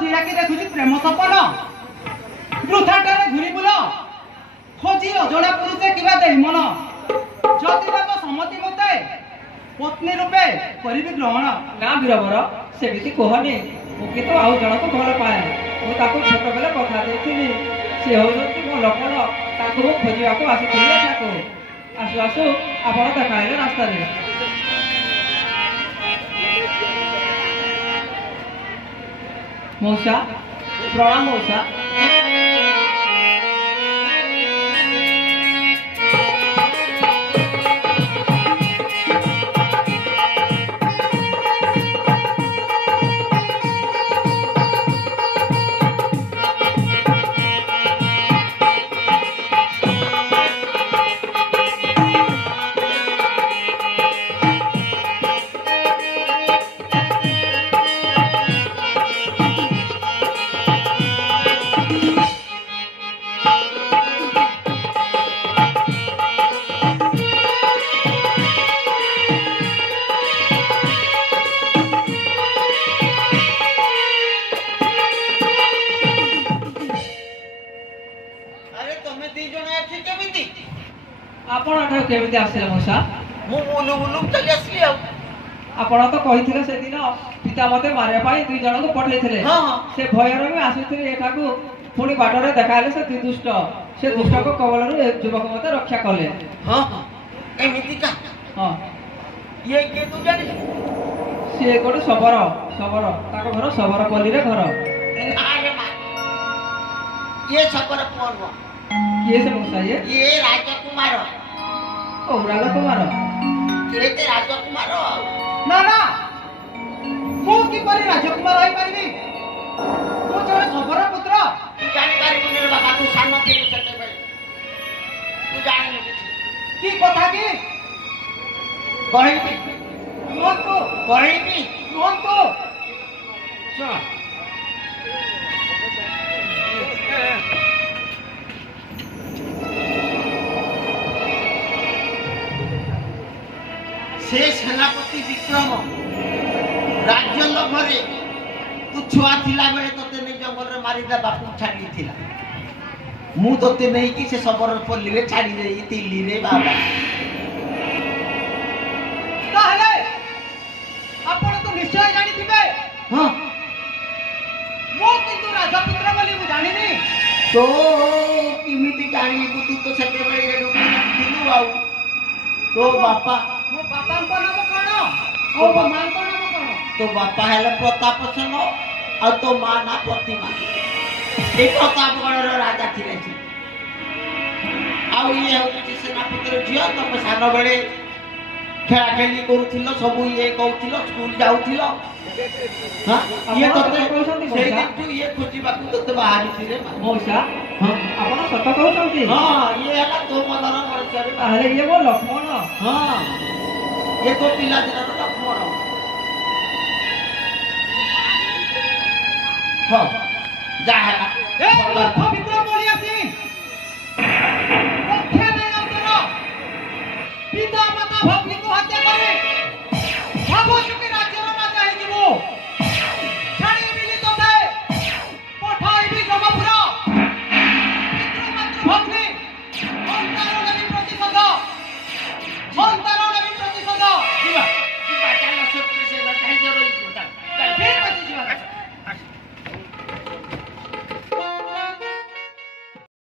দুই আঁকি দেখুছি প্রেম সপন বৃথাটারে ঘুরি বুল খোঁজি অজনা পুরুষে কিবা দেই মন যদি দেব সম্মতি মতে পত্নী রূপে করিবি গ্রহণ। না বীরবর সেମିତି କୁହନି ମୁଁ କିନ୍ତୁ ଆଉ ଜଣକୁ ଭଲ ପାଏ ମୁଁ ତାକୁ ଛୋଟବେଳେ କଥା ଦେଇଥିଲି ସେ ହେଉଛନ୍ତି ମୋ ଲକ୍ଷ୍ମଣ ତାକୁ ମୁଁ ଖୋଜିବାକୁ ଆସିଥିଲି ଏଠାକୁ ଆସୁ ଆସୁ ଆପଣ ଦେଖାଇଲେ ରାସ୍ତାରେ। ମଉସା ପ୍ରଣାମ ମଉସା। ଆପଣ ଏଠାକୁ କେମିତି ଆସିଲେ ମଉସା? ମୁଁ ବୁଲୁ ବୁଲୁ ଚାଲି ଆସିଲି ଆଉ। ଆପଣ ତ କହିଥିଲେ ସେଦିନ ପିତା ମତେ ମାରିବା ପାଇଁ ଦୁଇ ଜଣଙ୍କୁ ପଠେଇଥିଲେ ସେ ଭୟରେ ବି ଆସୁଥିଲେ ଏଠାକୁ ପୁଣି ବାଟରେ ଦେଖାହେଲେ ସେ ଦୁଷ୍ଟ ସେ ଦୁଷ୍ଟଙ୍କ କବଳରୁ ଏ ଯୁବକ ମତେ ରକ୍ଷା କଲେ। ହଁ ହଁ ଏମିତିକା ହଁ ଇଏ କିଏ ତୁ ଜାଣିଛୁ? ସିଏ ଗୋଟେ ଶବର ଶବର ତାଙ୍କ ଘର ଶବର ପଲ୍ଲୀରେ ଘର। ଆରେ ମା ଇଏ ଶବର ପୁଅ ନୁହଁ। କିଏ ସେ ମଉସା? ଇଏ ରାଜକୁମାର। ଓ ରାଜକୁମାର କେତେ ରାଜକୁମାର ଆଉ। ନା ନା ମୁଁ କିପରି ରାଜକୁମାର ହୋଇପାରିବି? ମୁଁ ଜଣେ ଶବର ପୁତ୍ର। ତୁ ଜାଣିପାରିବୁନି ରେ ବାପା ତୁ ସାନ ଥିଲୁ ସେତେବେଳେ ତୁ ଜାଣିନୁ କିଛି। କି କଥା କି? କହିବି କୁହନ୍ତୁ କହିବି କୁହନ୍ତୁ। ଶୁଣ ସେ ସେନାପତି ବିକ୍ରମ ରାଜ୍ୟ ଲୋଭରେ ତୁ ଛୁଆ ଥିଲା ବେଳେ ତତେ ନେଇ ଜଙ୍ଗଲରେ ମାରିଦେବାକୁ ଛାଡ଼ି ଦେଇଥିଲା। ମୁଁ ତତେ ନେଇକି ସେ ଶବର ପଲ୍ଲୀରେ ଛାଡ଼ି ଦେଇଥିଲି ରେ ବାବା। ତାହେଲେ ଆପଣ ତ ନିଶ୍ଚୟ ଜାଣିଥିବେ ହଁ ମୁଁ କିନ୍ତୁ ରାଜପୁତ୍ର ବୋଲି ମୁଁ ଜାଣିନି। ତୋ କେମିତି ଜାଣିବୁ? ତୁ ତ ସେତେବେଳେ ଥିଲୁ ଆଉ। ତୋ ବାପା ମୋ ବାପାଙ୍କ ନାମ କଣ ଆଉ ମୋ ମାଙ୍କ ନାମ କଣ? ତୋ ବାପା ହେଲେ ପ୍ରତାପ ସେନ ଆଉ ତୋ ମା ନା ପ୍ରତିମା। ଏ ପ୍ରତାପଗଡ଼ର ରାଜା ଥିଲେ ସେ। ଆଉ ଇଏ ହଉଛି ସେନାପତିର ଝିଅ। ତମେ ସାନ ବେଳେ ଖେଳାଖେଳି କରୁଥିଲ ସବୁ ଇଏ କହୁଥିଲ ସ୍କୁଲ ଯାଉଥିଲ। ଇଏ ତତେ ସେଇଦିନଠୁ ଇଏ ଖୋଜିବାକୁ ତତେ ବାହାରିଛି ରେ ମଉସା। ହଁ ଆପଣ ସତ କହୁଛନ୍ତି? ହଁ ଇଏ ହେଲା ତୋ ମନର ମଣିଷ ରେ। ତାହେଲେ ଇଏ ମୋ ଲକ୍ଷ୍ମଣ। ହଁ ଇଏ ତୋ ପିଲାଦିନର ଲକ୍ଷ୍ମଣ। ହଁ ଯାହା ହେଲା ଏ ମୂର୍ଖ ବିକ୍ରମ ବୋଲି ଆସି ରକ୍ଷା ନାହିଁ ଅନ୍ତର ପିତା ମାତା ଭଗ୍ନୀକୁ ହତ୍ୟା କରି